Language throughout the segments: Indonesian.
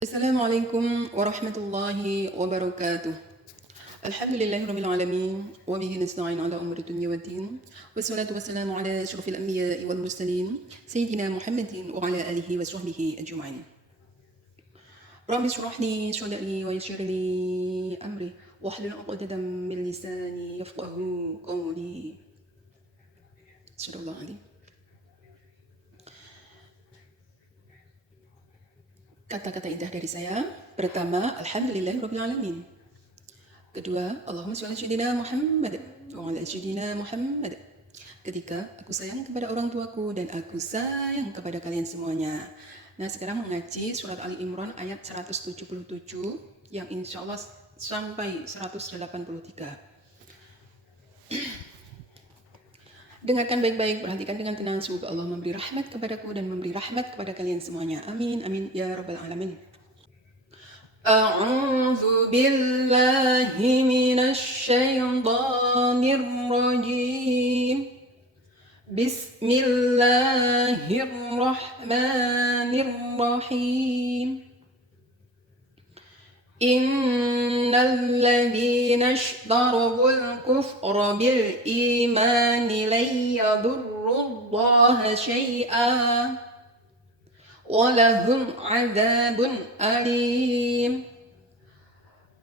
Assalamualaikum warahmatullahi wabarakatuh. Alhamdulillahi rabbil alamin wa bihi nasta'in ala umuri dunya waddin. Wassalatu wassalamu ala asyrafil anbiya'i wal mursalin sayyidina Muhammadin wa ala alihi wa sahbihi ajma'in. Rabbi shrah li sadri wa yassir li amri wahlul 'uqdatam min lisani yafqahu qawli. Sadaqallahu alazim. Kata-kata indah dari saya. Pertama, alhamdulillahirabbil alamin. Kedua, Allahumma sholli ala sayyidina Muhammad wa ala sayyidina Muhammad. Ketiga, aku sayang kepada orang tuaku dan aku sayang kepada kalian semuanya. Nah, sekarang mengaji surat Ali Imran ayat 177 yang insya Allah sampai 183. Dengarkan baik-baik, perhatikan dengan tenang. Semoga Allah memberi rahmat kepadaku dan memberi rahmat kepada kalian semuanya. Amin, amin, ya rabbal alamin. A'udzu billahi minasy syaithanir rajim. Bismillahirrahmanirrahim. Innal ladzina ishtarawul kufra bil imani lan yadurrullaha syai'an wa lahum 'adzabun alim.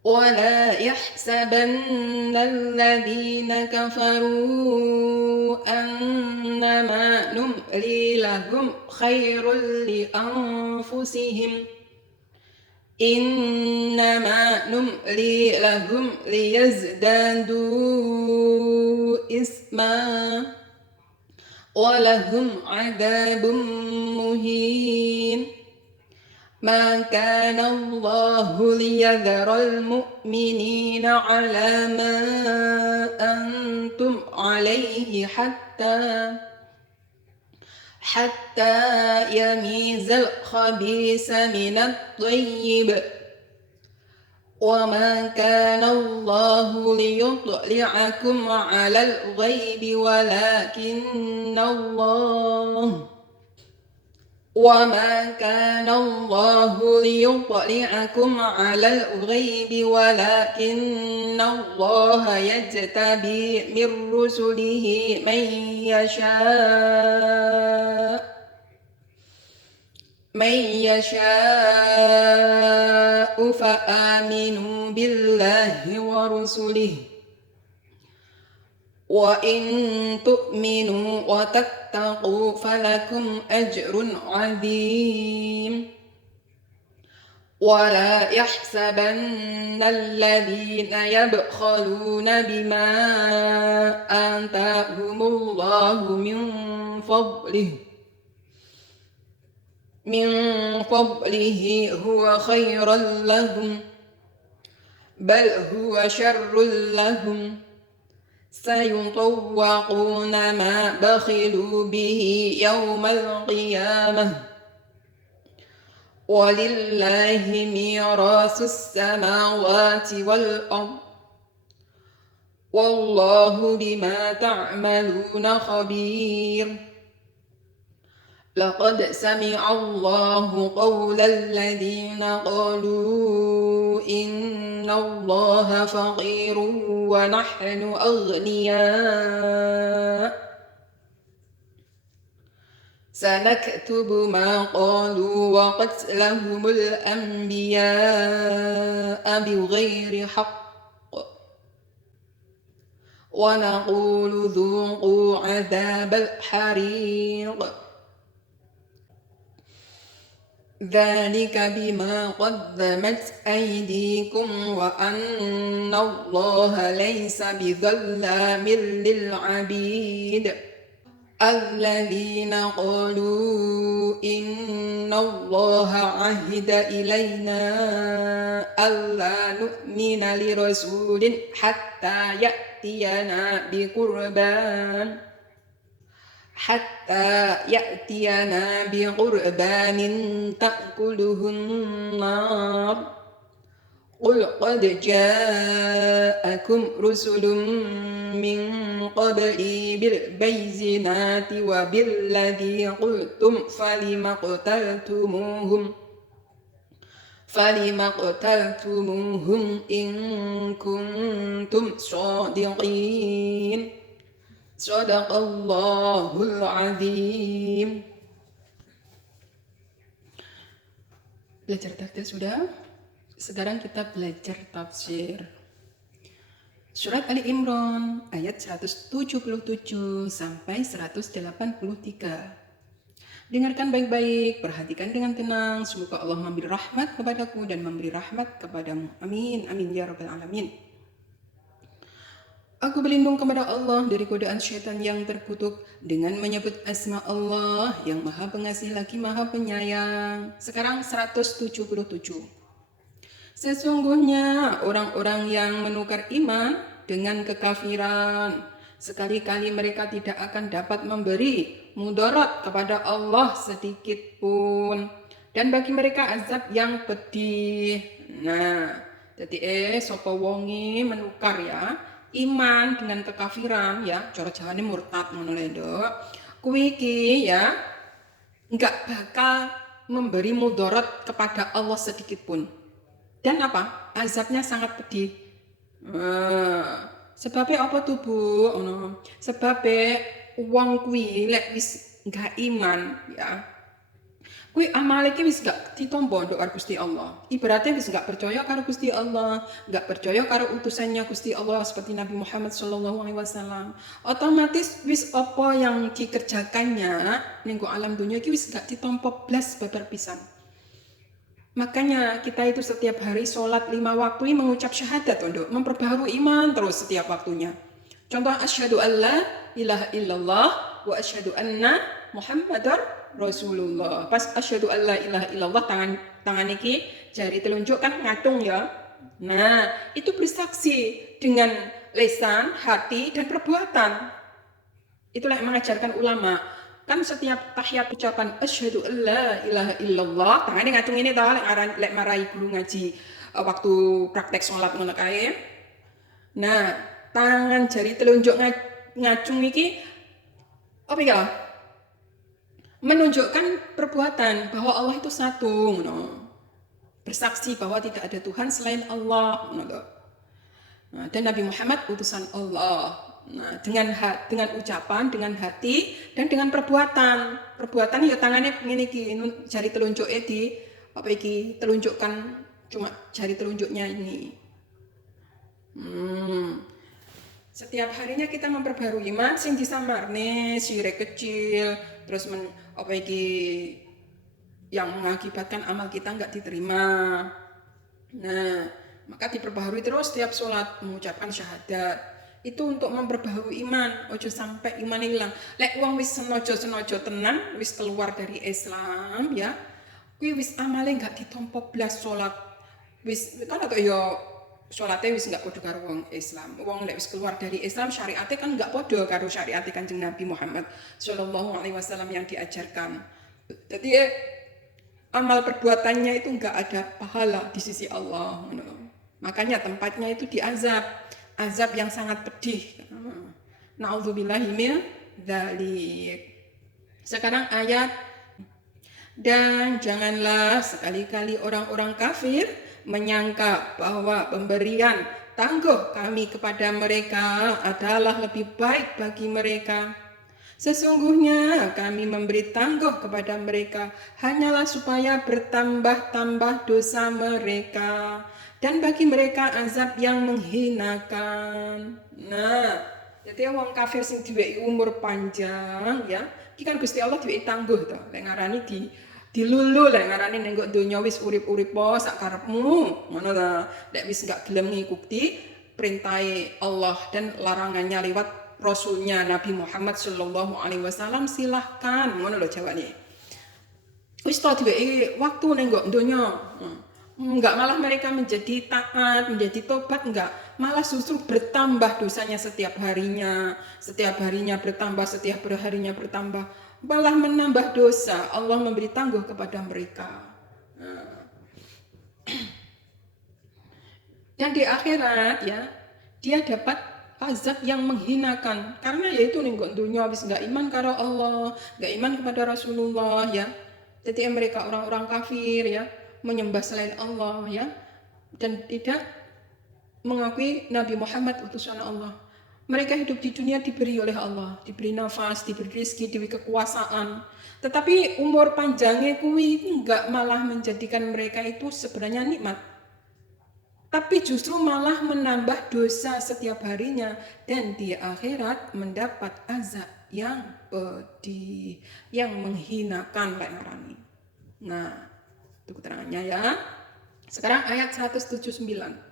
ولا يحسبن الذين كفروا أنما نملي لهم خير لأنفسهم إنما نملي لهم ليزدادوا إثما ولهم عذاب مهين. ما كان الله ليذر المؤمنين على ما أنتم عليه حتى يميز الخبيث من الطيب وما كان الله ليطلعكم على الغيب وما كان الله ليطلعكم على الغيب ولكن الله يجتبي من رسله من يشاء فآمنوا بالله ورسله وإن تؤمنوا وتتقوا فلكم أجر عظيم. ولا يحسبن الذين يبخلون بما آتاهم الله من فضله هو خيرا لهم بل هو شر لهم سيطوقون ما بخلوا به يوم القيامة ولله ميراث السماوات والأرض والله بما تعملون خبير. لقد سمع الله قول الذين قالوا إن الله فقير ونحن أغنياء سنكتب ما قالوا وقتلهم الأنبياء بغير حق ونقول ذوقوا عذاب الحريق ذلك بما قدمت أيديكم وأن الله ليس بظلام للعبيد. الذين قالوا إن الله عهد إلينا ألا نؤمن لرسول حتى يأتينا بقربان تأكله النار قل قد جاءكم رسل من قبلي بالبينات وبالذي قلتم فلم قتلتموهم falima qataltumuhum in kuntum shadiqin. Shadaqallahul azim. Belajar takdir sudah? Sekarang kita belajar tafsir. Surat Ali Imran ayat 177 sampai 183. Dengarkan baik-baik, perhatikan dengan tenang. Semoga Allah memberi rahmat kepadaku dan memberi rahmat kepadamu. Amin, amin ya rabbal alamin. Aku berlindung kepada Allah dari godaan syaitan yang terkutuk dengan menyebut asma Allah yang maha pengasih lagi maha penyayang. Sekarang 177. Sesungguhnya orang-orang yang menukar iman dengan kekafiran, sekali-kali mereka tidak akan dapat memberi mudarat kepada Allah sedikit pun, dan bagi mereka azab yang pedih. Nah, jadi sapa wonge menukar ya iman dengan kekafiran ya, cara Jawane murtad ngono lho, Nduk. Kuwi iki ya enggak bakal memberi mudarat kepada Allah sedikit pun. Dan apa? Azabnya sangat pedih. Sebabnya apa tuh Bu? Sebabnya wong kuwi lek wis gak iman ya. Kuwi amale ki wis gak ditampa nduk karo Gusti Allah. Ibaratnya wis gak percaya karo Gusti Allah, gak percaya karo utusannya Gusti Allah seperti Nabi Muhammad SAW. Otomatis wis apa yang dikerjakannya ning alam dunia ki wis gak ditampa blas babar pisan. Makanya kita itu setiap hari sholat 5 waktu ini mengucap syahadat untuk memperbaharui iman terus setiap waktunya. Contoh asyhadu alla ilaha illallah wa asyhadu anna Muhammadar Rasulullah. Pas asyhadu alla ilaha illallah tangan iki jari telunjuk kan ngatung ya. Nah, itu bersaksi dengan lisan, hati dan perbuatan. Itulah yang mengajarkan ulama. Kan setiap tahiyat ucapan asyhadu alla ilaha illallah tangane ngatung ini ta lek marai guru ngaji waktu praktek sholat ngono kae. Nah, tangan jari telunjuk ngacung iki apa ya? Menunjukkan perbuatan bahwa Allah itu satu ngono. Bersaksi bahwa tidak ada Tuhan selain Allah ngono. Nah, dan Nabi Muhammad utusan Allah. Nah, dengan ucapan, dengan hati, dan dengan perbuatan. Perbuatan ya tangannya ngene iki, jari telunjuk di apa iki telunjukkan cuma jari telunjuknya ini. Setiap harinya kita memperbarui iman sing disamarne syirik kecil, terus apa iki yang mengakibatkan amal kita enggak diterima. Nah, maka diperbaharui terus setiap sholat mengucapkan syahadat. Itu untuk memperbaharui iman, ojo sampai iman hilang. Lek wong wis senojo tenan, wis keluar dari Islam ya, kuwi wis amale enggak ditampa blas salat. Wis kan atau ya salate wis enggak padha karo wong Islam. Wong lek wis keluar dari Islam syariate kan enggak padha karo syariat Kanjeng Nabi Muhammad sallallahu alaihi wasallam yang diajarkan. Jadi amal perbuatannya itu enggak ada pahala di sisi Allah. Makanya tempatnya itu diazab. Azab yang sangat pedih. Na'udzubillahi min dzalik. Sekarang ayat. Dan janganlah sekali-kali orang-orang kafir menyangka bahwa pemberian tangguh kami kepada mereka adalah lebih baik bagi mereka. Sesungguhnya kami memberi tangguh kepada mereka hanyalah supaya bertambah-tambah dosa mereka. Dan bagi mereka azab yang menghinakan. Nah, jadi wong kafir sing diweki umur panjang ya, iki kan Gusti Allah diweki tangguh to. Lek ngarani dilulu lek ngarani ning donya wis urip-urip po sak karepmu, ngono ta. Lek wis gak gelem ngikuti perintahe Allah dan larangannya lewat Rasulnya Nabi Muhammad sallallahu alaihi wasallam silahkan, ngono lho jawane. Wis to diweki waktu ning donya. Enggak malah mereka menjadi taat, menjadi tobat, enggak. Malah justru bertambah dosanya setiap harinya bertambah, setiap harinya bertambah. Malah menambah dosa, Allah memberi tangguh kepada mereka. Dan di akhirat ya, dia dapat azab yang menghinakan. Karena yaitu ning dunya wis enggak iman karo Allah, enggak iman kepada Rasulullah ya. Jadi mereka orang-orang kafir ya, menyembah selain Allah ya, dan tidak mengakui Nabi Muhammad utusan Allah. Mereka hidup di dunia diberi oleh Allah, diberi nafas, diberi rezeki, diberi kekuasaan. Tetapi umur panjangnya kuwi enggak malah menjadikan mereka itu sebenarnya nikmat. Tapi justru malah menambah dosa setiap harinya, dan di akhirat mendapat azab yang pedih, yang menghinakan orang ini. Nah, itu keterangannya ya. Sekarang ayat 179.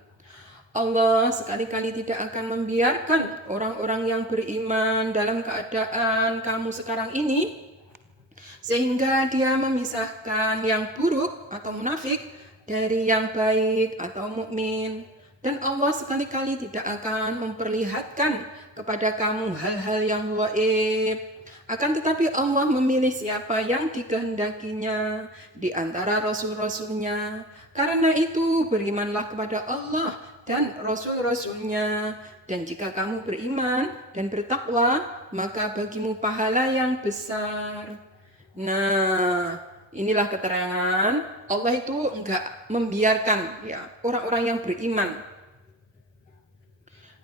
Allah sekali-kali tidak akan membiarkan orang-orang yang beriman dalam keadaan kamu sekarang ini, sehingga dia memisahkan yang buruk atau munafik dari yang baik atau mukmin. Dan Allah sekali-kali tidak akan memperlihatkan kepada kamu hal-hal yang gaib. Akan tetapi Allah memilih siapa yang dikehendakinya di antara rasul-rasulnya. Karena itu berimanlah kepada Allah dan rasul-rasulnya. Dan jika kamu beriman dan bertakwa, maka bagimu pahala yang besar. Nah, inilah keterangan Allah itu enggak membiarkan ya orang-orang yang beriman.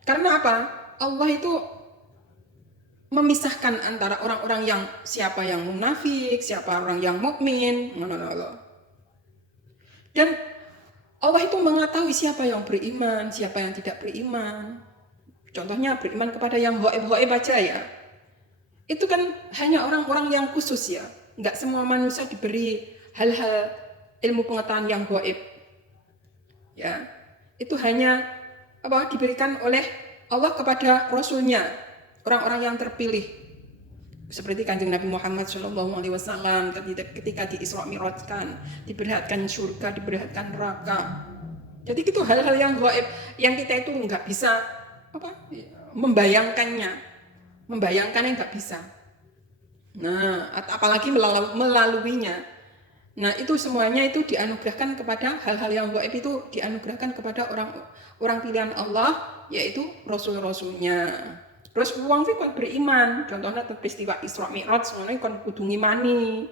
Karena apa? Allah itu memisahkan antara orang-orang yang siapa yang munafik, siapa orang yang mukmin. Dan Allah itu mengetahui siapa yang beriman, siapa yang tidak beriman. Contohnya beriman kepada yang gaib-gaib aja ya. Itu kan hanya orang-orang yang khusus ya. Enggak semua manusia diberi hal-hal ilmu pengetahuan yang gaib. Ya. Itu hanya diberikan oleh Allah kepada Rasulnya, orang-orang yang terpilih. Seperti Kanjeng Nabi Muhammad SAW ketika di Isra Mi'rajkan, diperlihatkan surga, diperlihatkan neraka. Jadi itu hal-hal yang gaib yang kita itu enggak bisa membayangkannya enggak bisa. Nah, apalagi melaluinya. Nah, itu semuanya itu dianugerahkan kepada hal-hal yang gaib, itu dianugerahkan kepada orang pilihan Allah, yaitu rasul-rasulnya. Terus wong iki kon beriman, contohnya peristiwa Isra Mi'raj ngono kon kudu ngimani.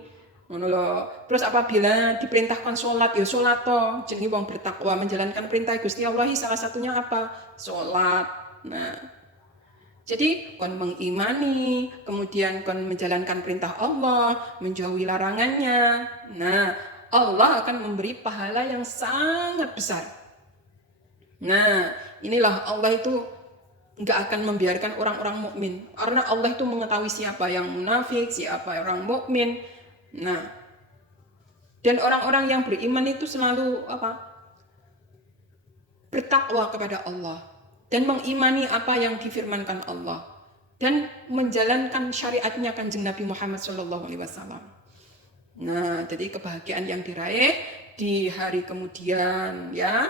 Ngono lho. Terus apabila diperintahkan sholat, ya sholat toh. Jenenge wong bertakwa menjalankan perintah Gusti Allah, salah satunya apa? Sholat. Nah, jadi kon mengimani, kemudian kon menjalankan perintah Allah, menjauhi larangannya. Nah, Allah akan memberi pahala yang sangat besar. Nah, inilah Allah itu enggak akan membiarkan orang-orang mukmin, karena Allah itu mengetahui siapa yang munafik, siapa orang mukmin. Nah, dan orang-orang yang beriman itu selalu bertakwa kepada Allah dan mengimani apa yang difirmankan Allah dan menjalankan syariatnya Kanjeng Nabi Muhammad SAW. Nah, jadi kebahagiaan yang diraih di hari kemudian ya,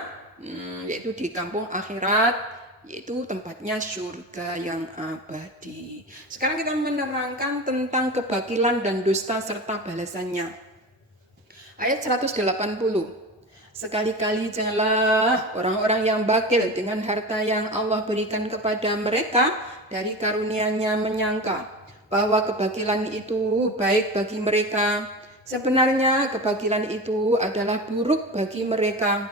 yaitu di kampung akhirat, yaitu tempatnya surga yang abadi. Sekarang kita menerangkan tentang kebakilan dan dusta serta balasannya. Ayat 180. Sekali-kali janganlah orang-orang yang bakil dengan harta yang Allah berikan kepada mereka dari karunia-Nya menyangka bahwa kebakilan itu baik bagi mereka. Sebenarnya kebakilan itu adalah buruk bagi mereka.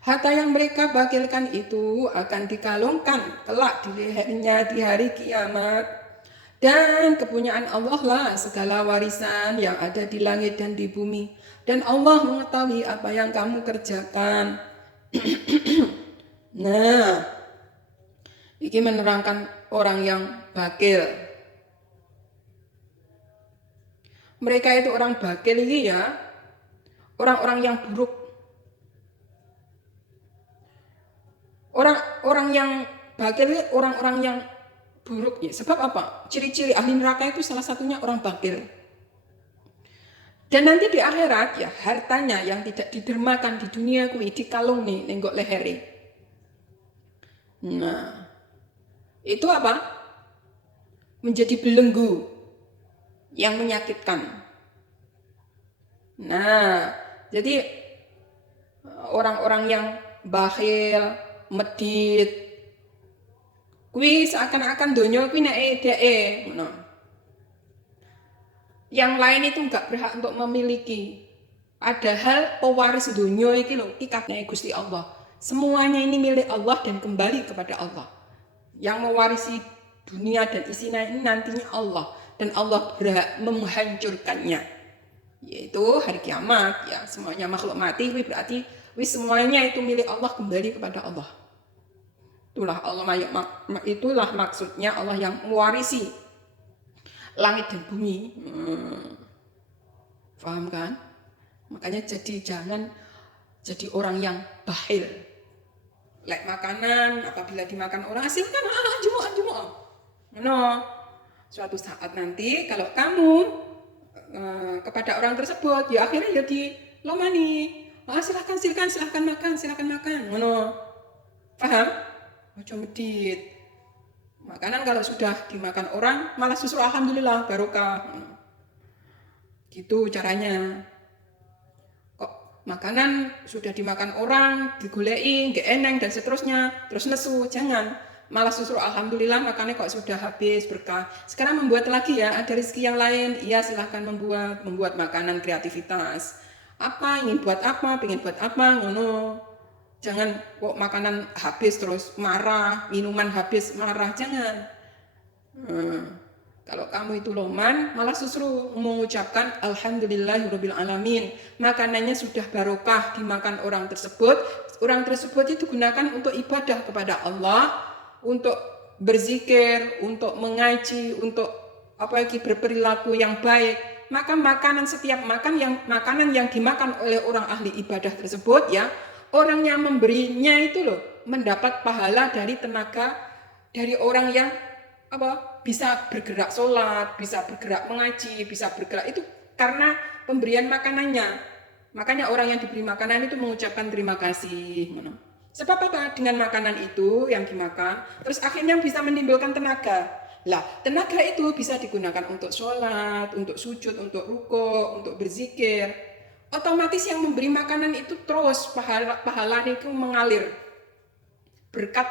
Harta yang mereka bakilkan itu akan dikalungkan kelak di lehernya di hari kiamat. Dan kepunyaan Allah lah segala warisan yang ada di langit dan di bumi. Dan Allah mengetahui apa yang kamu kerjakan. Nah, ini menerangkan orang yang bakil. Mereka itu orang bakil ini ya, orang-orang yang buruk. Orang-orang yang bakil ini orang-orang yang buruk ya. Sebab apa? Ciri-ciri ahli neraka itu salah satunya orang bakil. Dan nanti di akhirat ya hartanya yang tidak didermakan di dunia kuwi dikalung nih nenggok leheri. Nah, itu apa? Menjadi belenggu yang menyakitkan. Nah, jadi orang-orang yang bakhil, medit, kuwi seakan-akan donya kuwi nek dheke ngono. Yang lain itu enggak berhak untuk memiliki. Padahal pewaris dunia iki lho, ikatnya Gusti Allah. Semuanya ini milik Allah dan kembali kepada Allah. Yang mewarisi dunia dan isinya ini nantinya Allah, dan Allah berhak menghancurkannya, yaitu hari kiamat. Ya, semuanya makhluk mati, berarti semuanya itu milik Allah, kembali kepada Allah. Itulah maksudnya Allah yang mewarisi langit dan bumi. Paham kan? Makanya jangan jadi orang yang bakhil. Lek makanan, apabila dimakan orang, silahkan jumu'ah. No. Suatu saat nanti kalau kamu kepada orang tersebut, ya akhirnya ya dilomani. Silahkan makan. No. Paham? Ojo medit. Makanan kalau sudah dimakan orang, malah justru alhamdulillah barokah. Gitu caranya. Kok makanan sudah dimakan orang, digoleki, gak eneng dan seterusnya, terus nesu, jangan. Malah justru alhamdulillah makannya kok sudah habis, berkah. Sekarang membuat lagi ya, ada rezeki yang lain. Iya, silahkan membuat makanan, kreativitas. Ingin buat apa, ngono. Jangan kok makanan habis terus marah, minuman habis marah, jangan. Kalau kamu itu loman, malah justru mengucapkan alhamdulillahirabbil alamin. Makanannya sudah barokah dimakan orang tersebut. Orang tersebut itu gunakan untuk ibadah kepada Allah, untuk berzikir, untuk mengaji, untuk berperilaku yang baik. Maka makanan yang dimakan oleh orang ahli ibadah tersebut, ya, orang yang memberinya itu loh mendapat pahala dari tenaga dari orang yang bisa bergerak sholat, bisa bergerak mengaji, bisa bergerak itu karena pemberian makanannya. Makanya orang yang diberi makanan itu mengucapkan terima kasih. Sebab apa? Dengan makanan itu yang dimakan, terus akhirnya bisa menimbulkan tenaga. Lah, tenaga itu bisa digunakan untuk sholat, untuk sujud, untuk ruko, untuk berzikir. Otomatis yang memberi makanan itu terus pahala itu mengalir berkat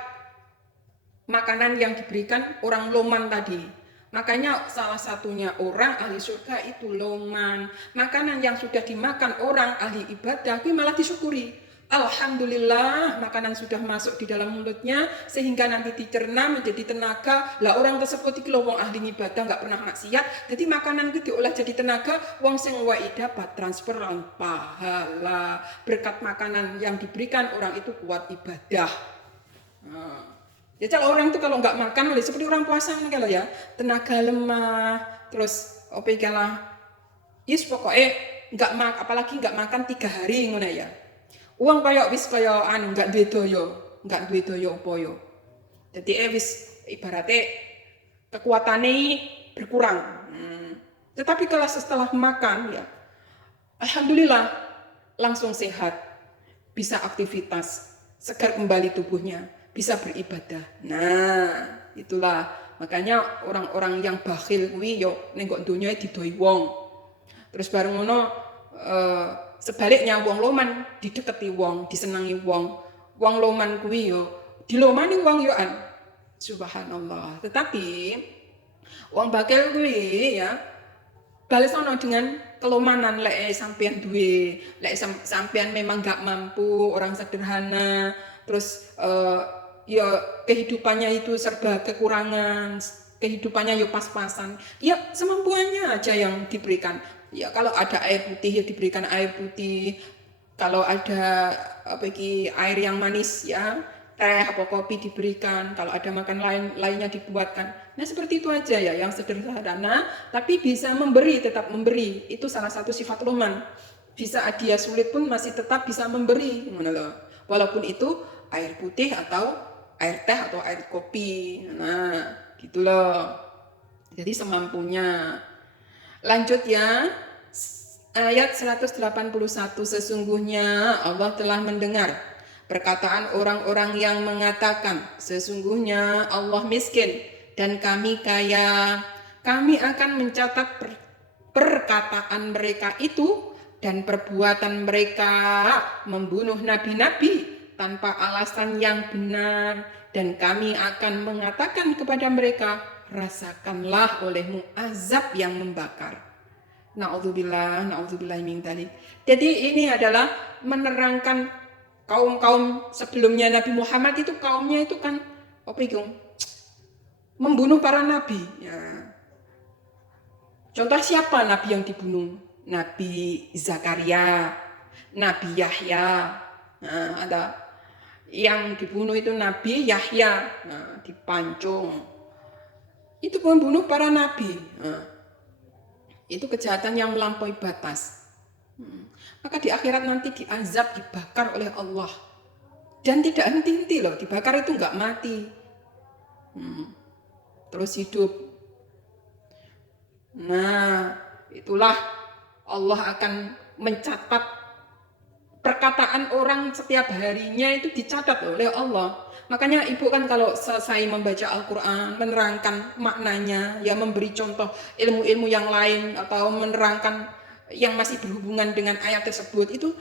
makanan yang diberikan orang loman tadi. Makanya salah satunya orang ahli surga itu loman. Makanan yang sudah dimakan orang ahli ibadah itu malah disyukuri. Alhamdulillah makanan sudah masuk di dalam mulutnya sehingga nanti dicerna menjadi tenaga. Lah orang tersebut iki lho wong ahli ibadah enggak pernah maksiat. Jadi makanan itu diolah jadi tenaga, wong sing wae dapat transferan pahala berkat makanan yang diberikan orang itu kuat ibadah. Ya kalau orang itu kalau enggak makan seperti orang puasa kalau ya, tenaga lemah, terus yes pokoknya enggak apalagi enggak makan 3 hari ngono ya. Uang enggak duwe daya apa ya. Jadi wis ibaratnya kekuatannya berkurang. Tetapi kalau setelah makan ya alhamdulillah langsung sehat, bisa aktivitas, segar kembali tubuhnya, bisa beribadah. Nah, itulah makanya orang-orang yang bakhil kuwi yo ning kok donyae didoi wong. Terus bareng ngono sebaliknya wong loman dideketi wong, disenangi wong. Wong loman kuwi yo dilomani wong yo an. Subhanallah. Tetapi wong bakhil kuwi ya balesono dengan kelomanan lek sampean duwe, lek sampean memang gak mampu, orang sederhana, terus ya kehidupannya itu serba kekurangan, kehidupannya ya pas-pasan. Ya semampuannya aja yang diberikan. Ya kalau ada air putih ya diberikan air putih. Kalau ada air yang manis ya, teh atau kopi diberikan. Kalau ada makan lainnya dibuatkan. Nah seperti itu aja ya, yang sederhana tapi bisa memberi, tetap memberi. Itu salah satu sifat loman. Bisa dia sulit pun masih tetap bisa memberi. Walaupun itu air putih atau air teh atau air kopi. Nah gitu loh. Jadi semampunya. Lanjut ya, ayat 181, sesungguhnya Allah telah mendengar perkataan orang-orang yang mengatakan, sesungguhnya Allah miskin dan kami kaya. Kami akan mencatat perkataan mereka itu dan perbuatan mereka membunuh nabi-nabi tanpa alasan yang benar, dan kami akan mengatakan kepada mereka, rasakanlah olehmu azab yang membakar. Na'udzubillah min dzalik. Jadi ini adalah menerangkan kaum-kaum sebelumnya Nabi Muhammad itu kaumnya itu kan apa itu? Membunuh para nabi. Ya. Contoh siapa nabi yang dibunuh? Nabi Zakaria, Nabi Yahya. Nah, ada yang dibunuh itu Nabi Yahya, dipancung. Itu membunuh para nabi. Nah, itu kejahatan yang melampaui batas. Maka di akhirat nanti diazab, dibakar oleh Allah. Dan tidak henti-henti loh, dibakar itu enggak mati. Terus hidup. Nah, itulah Allah akan mencatat perkataan orang setiap harinya itu dicatat oleh Allah. Makanya ibu kan kalau selesai membaca Al-Quran, menerangkan maknanya, ya memberi contoh ilmu-ilmu yang lain atau menerangkan yang masih berhubungan dengan ayat tersebut itu,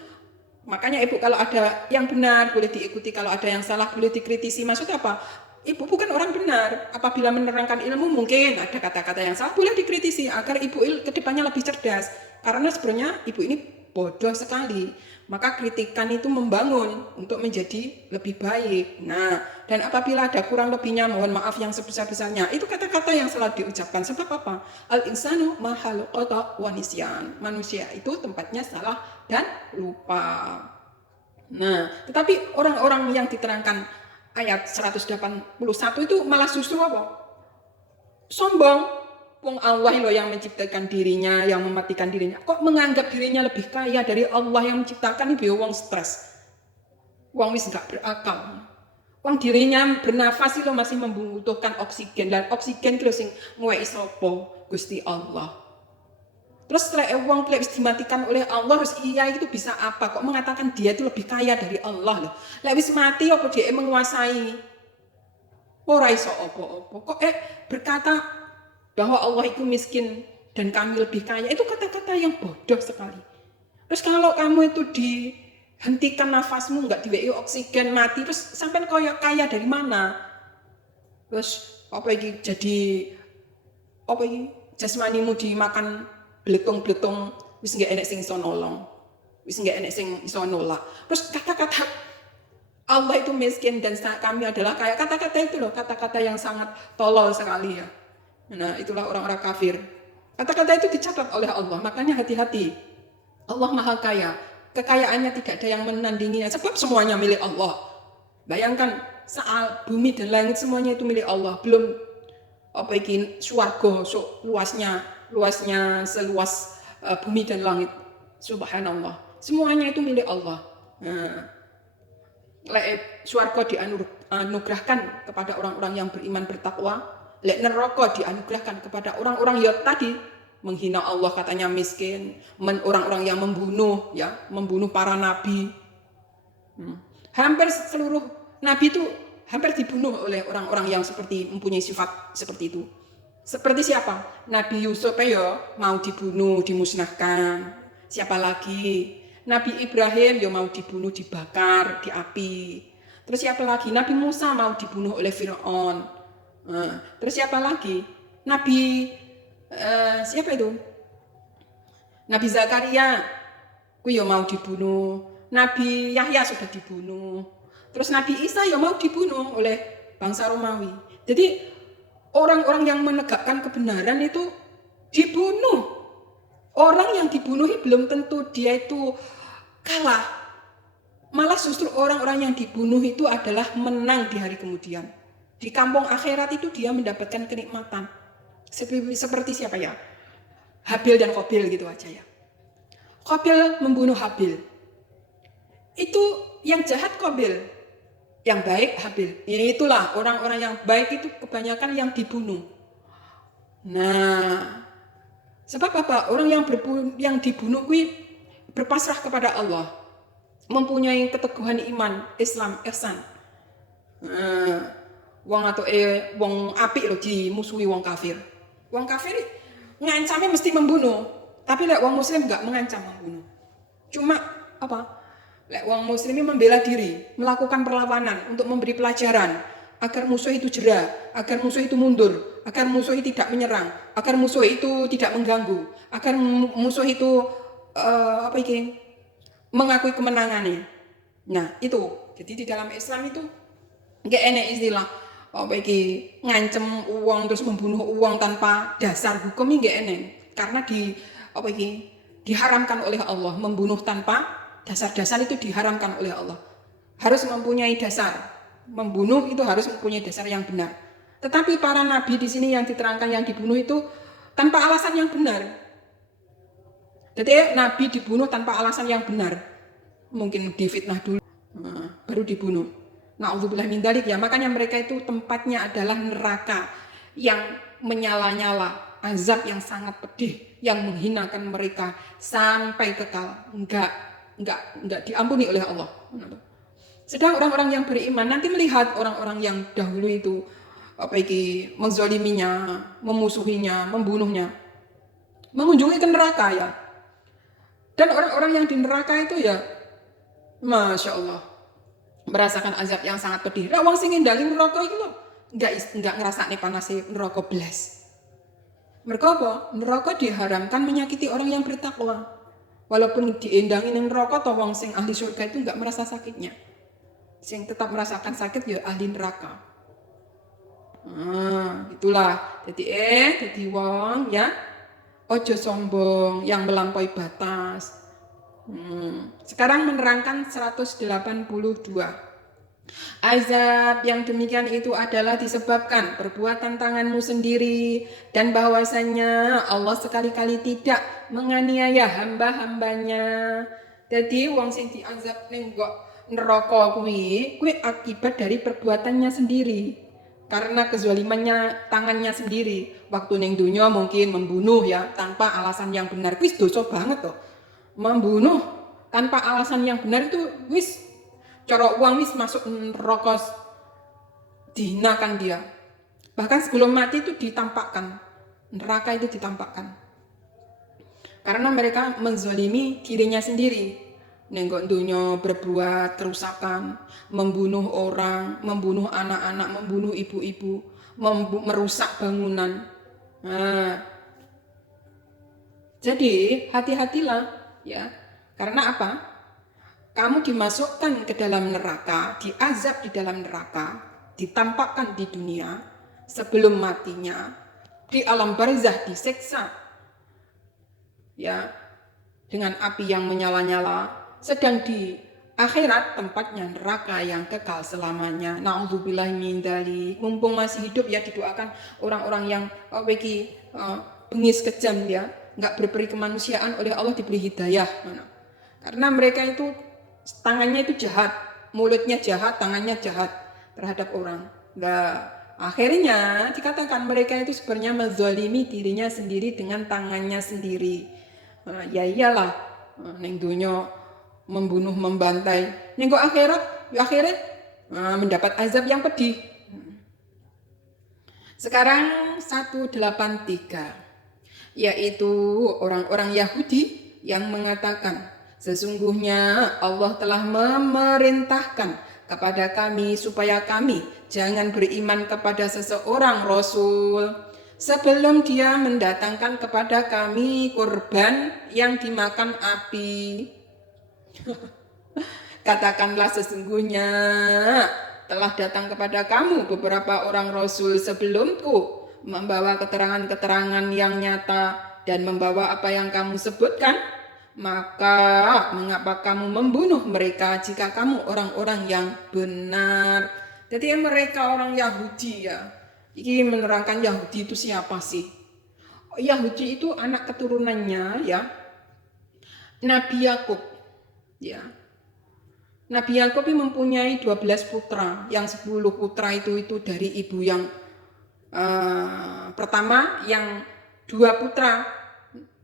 makanya ibu kalau ada yang benar boleh diikuti, kalau ada yang salah boleh dikritisi. Maksudnya apa? Ibu bukan orang benar. Apabila menerangkan ilmu mungkin ada kata-kata yang salah, boleh dikritisi agar ibu kedepannya lebih cerdas. Karena sebenarnya ibu ini bodoh sekali. Maka kritikan itu membangun untuk menjadi lebih baik. Nah, dan apabila ada kurang lebihnya, mohon maaf yang sebesar-besarnya. Itu kata-kata yang salah diucapkan. Sebab apa? Al-insanu mahal qata wa nisyan. Manusia itu tempatnya salah dan lupa. Nah, tetapi orang-orang yang diterangkan ayat 181 itu malah justru apa? Sombong. Wong Allah loh yang menciptakan dirinya, yang mematikan dirinya. Kok menganggap dirinya lebih kaya dari Allah yang menciptakan? Ini wong stres. Wong wis gak berakal. Wong dirinya bernafas lo masih membutuhkan oksigen, dan oksigen itu sing ngeweki sapa? Gusti Allah. Terus setelah wong wis dimatikan oleh Allah, terus iya itu bisa apa? Kok mengatakan dia itu lebih kaya dari Allah loh? Lek wis mati apa dia menguasai? Ora iso apa-apa. Kok berkata bahwa Allah itu miskin dan kami lebih kaya, itu kata-kata yang bodoh sekali. Terus kalau kamu itu dihentikan nafasmu, nggak diweki oksigen, mati, terus sampai kaya dari mana? Terus apa ini jadi apa ini jasmanimu dimakan beletung-beletung, wis nggak enek sing iso nolong, wis nggak enek sing iso nolak. Terus kata-kata Allah itu miskin dan kami adalah kaya, kata-kata itu loh, kata-kata yang sangat tolol sekali ya. Nah, itulah orang-orang kafir. Kata-kata itu dicatat oleh Allah, makanya hati-hati. Allah Maha Kaya. Kekayaannya tidak ada yang menandinginya, sebab semuanya milik Allah. Bayangkan, bumi dan langit semuanya itu milik Allah. Belum apa iki swarga luasnya seluas bumi dan langit. Subhanallah. Semuanya itu milik Allah. Nah, swarga dianugerahkan kepada orang-orang yang beriman bertakwa. Lek neraka dianugerahkan kepada orang-orang yang tadi menghina Allah, katanya miskin, orang-orang yang membunuh para nabi. Hampir seluruh nabi itu hampir dibunuh oleh orang-orang yang mempunyai sifat seperti itu. Seperti siapa? Nabi Yusuf mau dibunuh, dimusnahkan. Siapa lagi? Nabi Ibrahim mau dibunuh, dibakar di api. Terus siapa lagi? Nabi Musa mau dibunuh oleh Firaun. Terus siapa lagi? Nabi siapa itu? Nabi Zakaria, mau dibunuh. Nabi Yahya sudah dibunuh. Terus Nabi Isa mau dibunuh oleh bangsa Romawi. Jadi orang-orang yang menegakkan kebenaran itu dibunuh. Orang yang dibunuhi belum tentu dia itu kalah. Malah justru orang-orang yang dibunuh itu adalah menang di hari kemudian. Di kampung akhirat itu dia mendapatkan kenikmatan. Seperti siapa ya? Habil dan Qabil gitu aja ya. Qabil membunuh Habil. Itu yang jahat Qabil. Yang baik Habil. Ini itulah orang-orang yang baik itu kebanyakan yang dibunuh. Nah, sebab apa? Orang yang dibunuh itu berpasrah kepada Allah. Mempunyai keteguhan iman, Islam, ihsan. Wong atau wong apik lho dimusuhi wong kafir. Wong kafir ngancamnya mesti membunuh, tapi lek wong muslim enggak mengancam membunuh. Cuma apa? Lek wong muslim membela diri, melakukan perlawanan untuk memberi pelajaran. agar musuh itu jera, agar musuh itu mundur, agar musuh itu tidak menyerang, agar musuh itu tidak mengganggu, agar musuh itu mengakui kemenangannya. Nah itu, jadi di dalam Islam itu nggak enak istilah ngancem uang terus membunuh uang tanpa dasar hukum ini nggak enak, karena diharamkan oleh Allah. Membunuh tanpa dasar-dasar itu diharamkan oleh Allah. Harus mempunyai dasar. Membunuh itu harus mempunyai dasar yang benar. Tetapi para nabi di sini yang diterangkan yang dibunuh itu tanpa alasan yang benar. Jadi nabi dibunuh tanpa alasan yang benar. Mungkin difitnah dulu, baru dibunuh. Na'udzubillah min dzalik ya. Makanya mereka itu tempatnya adalah neraka yang menyala-nyala, azab yang sangat pedih yang menghinakan mereka sampai kekal, enggak diampuni oleh Allah. Sedang orang-orang yang beriman nanti melihat orang-orang yang dahulu itu menzaliminya, memusuhinya, membunuhnya, mengunjungi ke neraka ya. Dan orang-orang yang di neraka itu ya, Masya Allah, merasakan azab yang sangat pedih. Wong sing ngendali neraka iki lho, enggak ngrasakne panase neraka blas. Mergo apa? Neraka diharamkan menyakiti orang yang bertakwa. Walaupun diendangi ning neraka to wong sing ahli surga itu enggak merasa sakitnya. Sing tetap merasakan sakit ya ahli neraka. Itulah. Jadi wong ya ojo sombong yang melampaui batas. Sekarang menerangkan 182. Azab yang demikian itu adalah disebabkan perbuatan tanganmu sendiri, dan bahwasanya Allah sekali-kali tidak menganiaya hamba-hambanya. Jadi wong sing diazab ning neraka kuwi akibat dari perbuatannya sendiri. Karena kezalimannya tangannya sendiri. Waktu ning dunya mungkin membunuh ya tanpa alasan yang benar. Wis dosa banget toh. Membunuh tanpa alasan yang benar itu wis cara uang wis masuk neraka, dihinakan dia. Bahkan sebelum mati itu ditampakkan, neraka itu ditampakkan. Karena mereka menzalimi dirinya sendiri. Nenggok dunia berbuat kerusakan, membunuh orang, membunuh anak-anak, membunuh ibu-ibu, merusak bangunan. Jadi hati-hatilah ya. Karena apa? Kamu dimasukkan ke dalam neraka, diazab di dalam neraka, ditampakkan di dunia sebelum matinya, di alam barzah diseksa ya dengan api yang menyala-nyala, sedang di akhirat tempatnya neraka yang kekal selamanya. Na'udzubillah min dzalik. Mumpung masih hidup ya didoakan orang-orang yang bengis kejam ya, enggak berperi kemanusiaan, oleh Allah diberi hidayah. Karena mereka itu tangannya itu jahat, mulutnya jahat, tangannya jahat terhadap orang. Nah, akhirnya dikatakan mereka itu sebenarnya menzalimi dirinya sendiri dengan tangannya sendiri. Ya iyalah, ning dunya membunuh, membantai, ning kok akhirat mendapat azab yang pedih. Sekarang 183, yaitu orang-orang Yahudi yang mengatakan, sesungguhnya Allah telah memerintahkan kepada kami supaya kami jangan beriman kepada seseorang Rasul sebelum dia mendatangkan kepada kami kurban yang dimakan api. Katakanlah, sesungguhnya telah datang kepada kamu beberapa orang Rasul sebelumku, membawa keterangan-keterangan yang nyata dan membawa apa yang kamu sebutkan. Maka mengapa kamu membunuh mereka jika kamu orang-orang yang benar? Jadi mereka orang Yahudi ya. Ini menerangkan Yahudi itu siapa sih? Yahudi itu anak keturunannya ya Nabi Yakub ya. Nabi Yakub mempunyai 12 putra. Yang 10 putra itu dari ibu yang pertama, yang 2 putra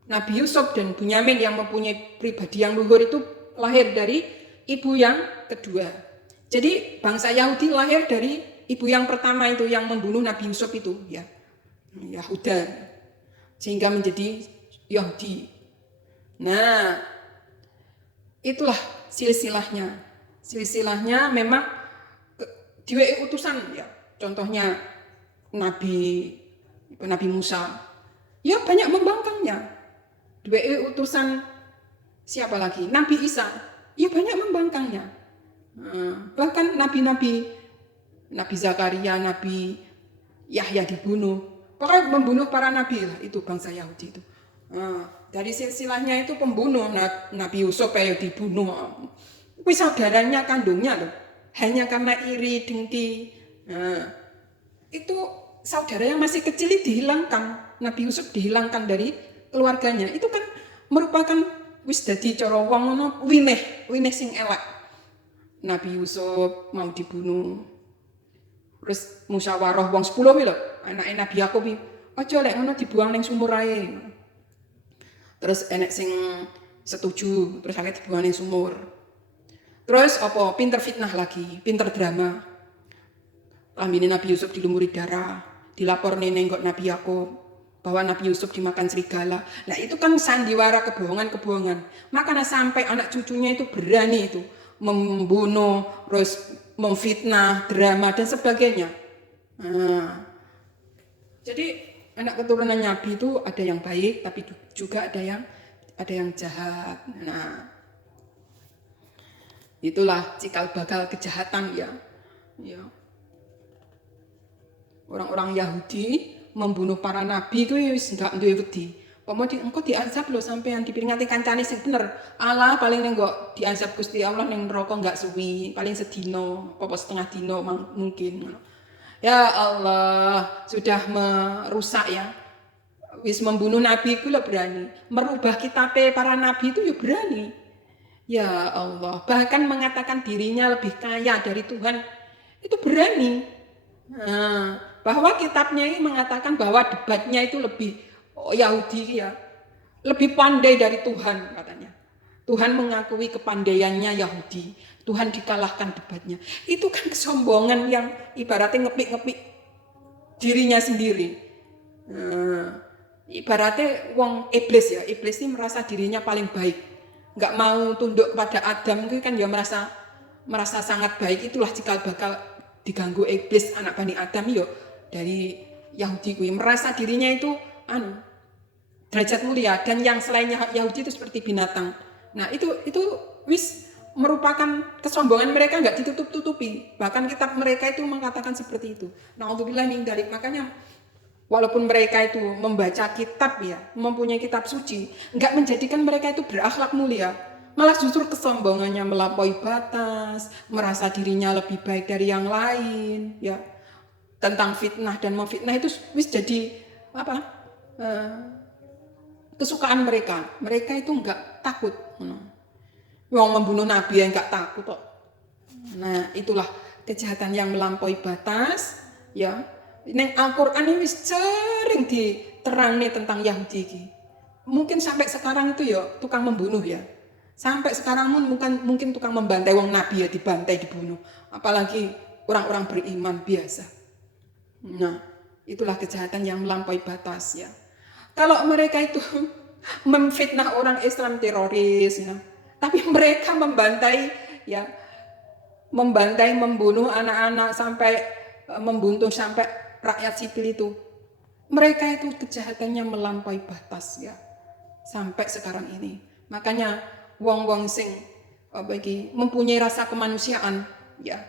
Nabi Yusuf dan Bunyamin yang mempunyai pribadi yang luhur itu lahir dari ibu yang kedua. Jadi bangsa Yahudi lahir dari ibu yang pertama itu yang membunuh Nabi Yusuf itu ya, Yahuda, sehingga menjadi Yahudi. Nah, itulah silsilahnya. Silsilahnya memang diweke utusan ya. Contohnya Nabi Musa, ya banyak membangkangnya. Dua utusan siapa lagi? Nabi Isa, ya banyak membangkangnya. Bahkan Nabi Zakaria, Nabi Yahya dibunuh. Pokoknya membunuh para nabi lah itu bangsa Yahudi itu. Dari silsilahnya itu pembunuh. Nabi Yusuf ya dibunuh. Itu saudaranya kandungnya loh. Hanya karena iri, dengki. Itu saudara yang masih kecil dihilangkan. Nabi Yusuf dihilangkan dari keluarganya. Itu kan merupakan wis dadi cara wong ngono winih sing elek. Nabi Yusuf mau dibunuh. Terus musyawarah wong 10 lho, anake Nabi Yakub iki, aja lek ngono dibuang ning sumur ae. Terus enek sing setuju, terus akhirnya dibuang ning sumur. Terus apa? Pinter fitnah lagi, pinter drama. Lambine Nabi Yusuf dilumuri darah, dilaporne ning Nabi Yakub bahwa Nabi Yusuf dimakan serigala. Nah, itu kan sandiwara kebohongan. Makanya sampai anak cucunya itu berani itu membunuh, terus memfitnah, drama dan sebagainya. Jadi anak keturunan Nabi itu ada yang baik, tapi juga ada yang jahat. Nah, itulah cikal bakal kejahatan ya. Orang-orang Yahudi membunuh para nabi itu wis enggak duwe wedi. Pemodi engko diazab lho sampean diperingati kancane sing bener. Allah paling ning kok diazab Gusti Allah ning neraka enggak suwi, paling sedino, apa setengah dino mungkin. Ya Allah, sudah merusak ya. Wis membunuh nabi itu lho berani, merubah kitabe para nabi itu ya berani. Ya Allah, bahkan mengatakan dirinya lebih kaya dari Tuhan itu berani. Bahwa kitabnya ini mengatakan bahwa debatnya itu lebih Yahudi ya, lebih pandai dari Tuhan katanya. Tuhan mengakui kepandaiannya Yahudi, Tuhan dikalahkan debatnya. Itu kan kesombongan yang ibaratnya ngepik-ngepik dirinya sendiri. Ibaratnya wong iblis ya, iblis ini merasa dirinya paling baik, nggak mau tunduk kepada Adam itu kan ya merasa sangat baik. Itulah cikal bakal diganggu iblis anak Bani Adam yo dari Yahudi kuwi, merasa dirinya itu derajat mulia dan yang selainnya Yahudi itu seperti binatang. Nah, itu wis merupakan kesombongan mereka, enggak ditutup-tutupi. Bahkan kitab mereka itu mengatakan seperti itu. Na'udzubillah min dzalik. Makanya walaupun mereka itu membaca kitab ya, mempunyai kitab suci, enggak menjadikan mereka itu berakhlak mulia. Malah justru kesombongannya melampaui batas, merasa dirinya lebih baik dari yang lain, ya. Tentang fitnah dan memfitnah itu wis jadi kesukaan mereka. Mereka itu enggak takut. Wong membunuh nabi yang enggak takut kok. Nah, itulah kejahatan yang melampaui batas, ya. Ning Al-Qur'an ini wis sering diterangni tentang Yahudi iki. Mungkin sampai sekarang itu ya tukang membunuh ya. Sampai sekarang mungkin tukang membantai wong nabi ya dibantai, dibunuh. Apalagi orang-orang beriman biasa. Nah, itulah kejahatan yang melampaui batas ya. Kalau mereka itu memfitnah orang Islam teroris ya, tapi mereka membantai, membunuh anak-anak sampai membunuh sampai rakyat sipil itu. Mereka itu kejahatannya melampaui batas ya. Sampai sekarang ini. Makanya wong-wong sing mempunyai rasa kemanusiaan ya,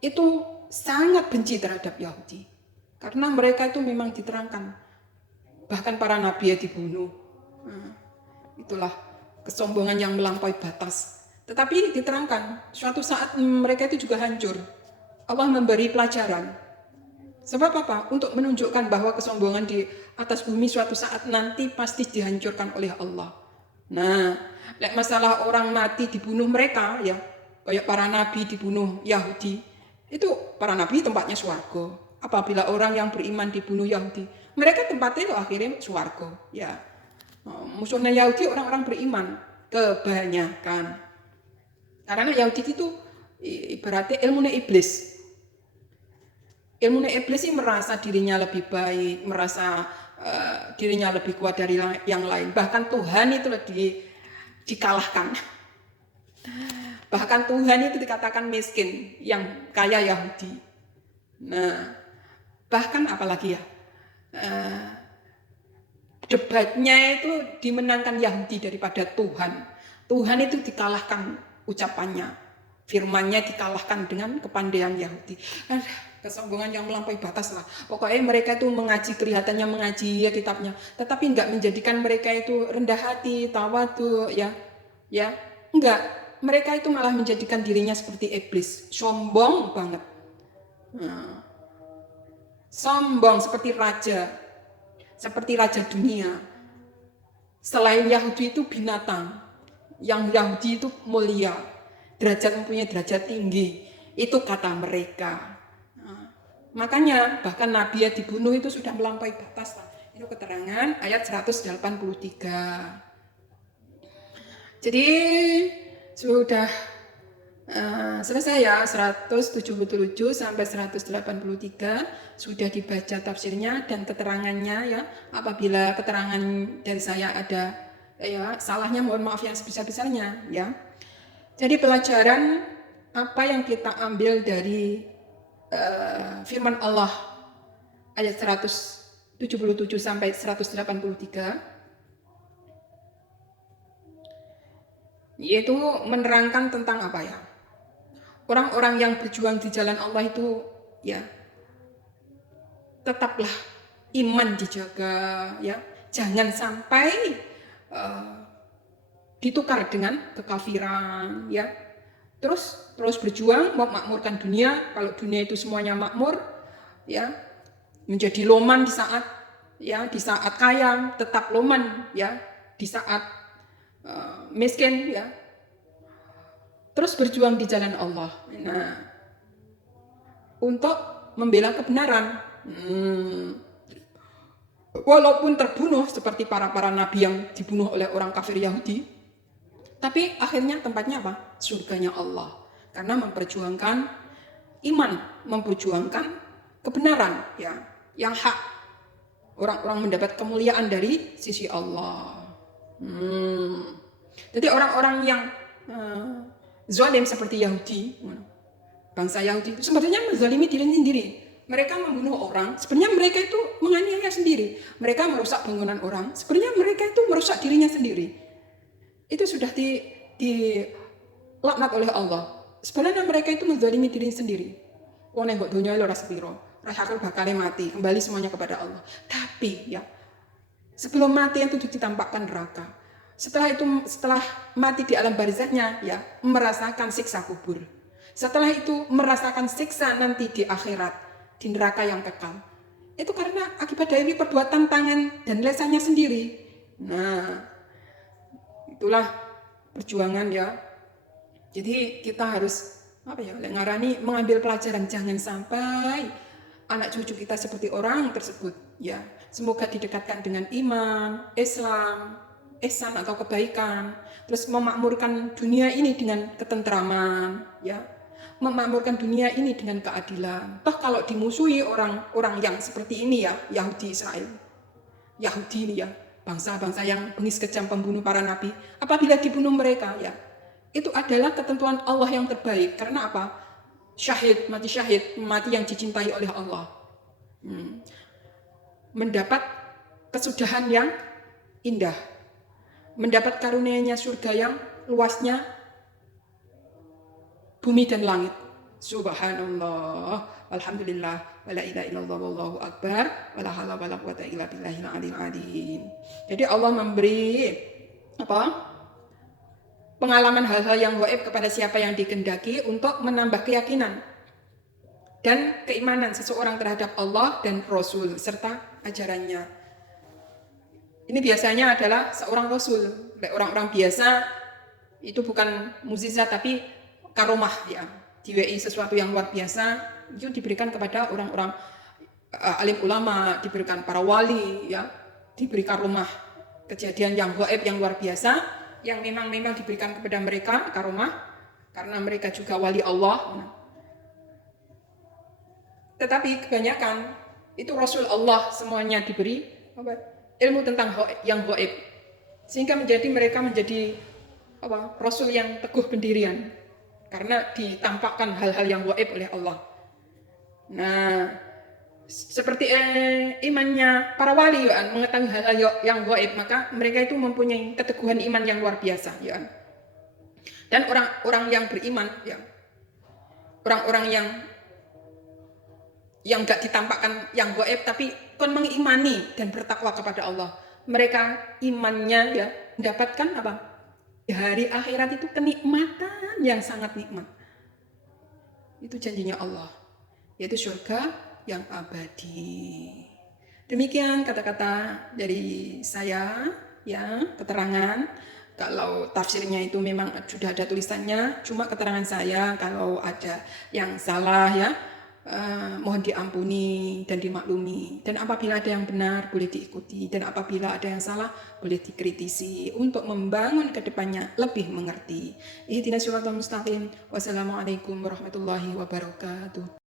itu sangat benci terhadap Yahudi. Karena mereka itu memang diterangkan. Bahkan para nabi ya dibunuh. Itulah kesombongan yang melampaui batas. Tetapi diterangkan, suatu saat mereka itu juga hancur. Allah memberi pelajaran. Sebab apa? Untuk menunjukkan bahwa kesombongan di atas bumi suatu saat nanti pasti dihancurkan oleh Allah. Nah, masalah orang mati dibunuh mereka ya, kayak para nabi dibunuh Yahudi. Itu para nabi tempatnya swarga. Apabila orang yang beriman dibunuh Yahudi, mereka tempatnya itu akhirnya swarga. Ya, musuhnya Yahudi orang-orang beriman kebanyakan. Karena Yahudi itu ibaratnya ilmunya iblis. Ilmunya iblis ini merasa dirinya lebih baik, merasa dirinya lebih kuat dari yang lain. Bahkan Tuhan itu dikalahkan. Bahkan Tuhan itu dikatakan miskin, yang kaya Yahudi. Nah, bahkan apalagi ya, debatnya itu dimenangkan Yahudi daripada Tuhan. Tuhan itu dikalahkan ucapannya, firmannya dikalahkan dengan kepandaian Yahudi. Kesombongan yang melampaui batas lah. Pokoknya mereka itu mengaji, kelihatannya mengaji ya kitabnya, tetapi enggak menjadikan mereka itu rendah hati, tawadu, ya, enggak. Mereka itu malah menjadikan dirinya seperti iblis, sombong banget. Sombong seperti raja dunia. Selain Yahudi itu binatang, yang Yahudi itu mulia, mempunyai derajat tinggi, itu kata mereka. Makanya bahkan Nabi ya dibunuh itu sudah melampaui batas. Itu keterangan ayat 183. Jadi sudah selesai ya, 177 sampai 183 sudah dibaca tafsirnya dan keterangannya ya. Apabila keterangan dari saya ada ya salahnya, mohon maaf yang sebesar-besarnya ya. Jadi pelajaran apa yang kita ambil dari firman Allah ayat 177 sampai 183, yaitu menerangkan tentang apa ya? Orang-orang yang berjuang di jalan Allah itu ya tetaplah iman dijaga ya, jangan sampai ditukar dengan kekafiran ya. Terus berjuang memakmurkan dunia. Kalau dunia itu semuanya makmur ya, menjadi loman di saat kaya tetap loman ya, di saat miskin ya. Terus berjuang di jalan Allah. Nah, untuk membela kebenaran. Walaupun terbunuh seperti para nabi yang dibunuh oleh orang kafir Yahudi, tapi akhirnya tempatnya apa? Surganya Allah. Karena memperjuangkan iman, memperjuangkan kebenaran ya, yang hak. Orang-orang mendapat kemuliaan dari sisi Allah. Jadi orang-orang yang zalim seperti Yahudi, bangsa Yahudi itu sebenarnya menzalimi diri sendiri. Mereka membunuh orang, sebenarnya mereka itu menganiaya sendiri. Mereka merusak bangunan orang, sebenarnya mereka itu merusak dirinya sendiri. Itu sudah dilaknat oleh Allah. Sebenarnya mereka itu menzalimi diri sendiri. Wong nek donya ora sepiro, rakyat bakal mati, kembali semuanya kepada Allah. Tapi ya, sebelum mati itu ditampakkan neraka. Setelah mati di alam barzahnya ya, merasakan siksa kubur. Setelah itu merasakan siksa nanti di akhirat, di neraka yang kekal. Itu karena akibat dari perbuatan tangan dan lesannya sendiri. Nah, itulah perjuangan ya. Jadi kita harus ngarani mengambil pelajaran, jangan sampai anak cucu kita seperti orang tersebut ya. Semoga didekatkan dengan iman, Islam, ihsan atau kebaikan, terus memakmurkan dunia ini dengan ketentraman ya. Memakmurkan dunia ini dengan keadilan. Toh kalau dimusuhi orang-orang yang seperti ini ya, Yahudi Israel. Yahudi ini ya, bangsa-bangsa yang bengis kejam pembunuh para nabi, apabila dibunuh mereka ya, itu adalah ketentuan Allah yang terbaik. Karena apa? Mati yang dicintai oleh Allah. Mendapat kesudahan yang indah. Mendapat karunia-Nya surga yang luasnya bumi dan langit. Subhanallah, alhamdulillah, wala ilaha illallah, wallahu akbar, wala haula wala quwata illa billahil aliyil azim. Jadi Allah memberi pengalaman hal-hal yang gaib kepada siapa yang dikehendaki untuk menambah keyakinan dan keimanan seseorang terhadap Allah dan Rasul serta ajarannya. Ini biasanya adalah seorang Rasul. Orang-orang biasa itu bukan mukjizat tapi karomah ya, diwei sesuatu yang luar biasa itu diberikan kepada orang-orang alim ulama, diberikan para wali ya, diberikan karomah, kejadian yang gaib yang luar biasa yang memang diberikan kepada mereka karomah karena mereka juga wali Allah. Tetapi kebanyakan itu Rasul Allah semuanya diberi ilmu tentang yang gaib, sehingga mereka menjadi Rasul yang teguh pendirian karena ditampakkan hal-hal yang gaib oleh Allah. Nah, seperti imannya para wali ya, mengetahui hal-hal yang gaib, maka mereka itu mempunyai keteguhan iman yang luar biasa ya. Dan orang-orang yang beriman ya, orang-orang yang gak ditampakkan yang gaib tapi kon mengimani dan bertakwa kepada Allah, mereka imannya ya mendapatkan apa? Di hari akhirat itu kenikmatan yang sangat nikmat. Itu janjinya Allah, yaitu surga yang abadi. Demikian kata-kata dari saya ya, keterangan. Kalau tafsirnya itu memang sudah ada tulisannya, cuma keterangan saya kalau ada yang salah ya, mohon diampuni dan dimaklumi. Dan apabila ada yang benar boleh diikuti, dan apabila ada yang salah boleh dikritisi untuk membangun kedepannya lebih mengerti. Ihdinas siratal mustaqim. Wassalamualaikum warahmatullahi wabarakatuh.